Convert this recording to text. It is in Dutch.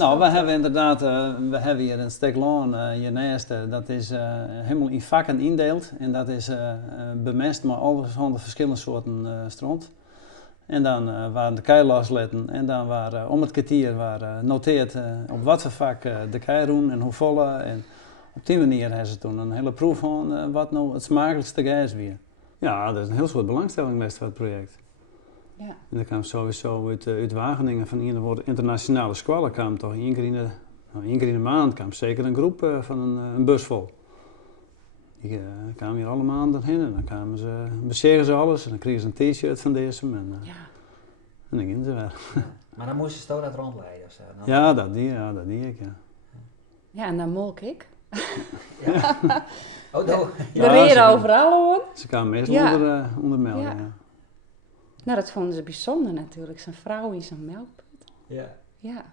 Nou, we hebben inderdaad, we hebben hier een stuk laan hiernaast, dat is helemaal in vakken indeeld. En dat is bemest met allerhande verschillende soorten stront. En dan waren de kei losletten en dan waren om het kwartier noteerd op wat voor vak de kei roen en hoe volle. En op die manier hebben ze toen een hele proef van wat nou het smakelijkste gas weer. Ja, dat is een heel soort belangstelling best voor het project. Ja. En dan kwam sowieso uit Wageningen van een of internationale squallen kwam toch één keer in de maand kwam zeker een groep van een bus vol. Die kwamen hier alle maanden heen en dan kwamen ze, bezegen ze alles en dan kregen ze een t-shirt van deze en dan gingen ze weer. Maar dan moest je zo dat rondleiden of zo? Ja, dat die ik, ja. Ja, en dan molk ik. Ja. Oh, no. De reden overal hoor. Ze kwamen meestal onder melk, Ja. Nou, dat vonden ze bijzonder natuurlijk. Zijn vrouw in zijn melkput. Ja. Ja.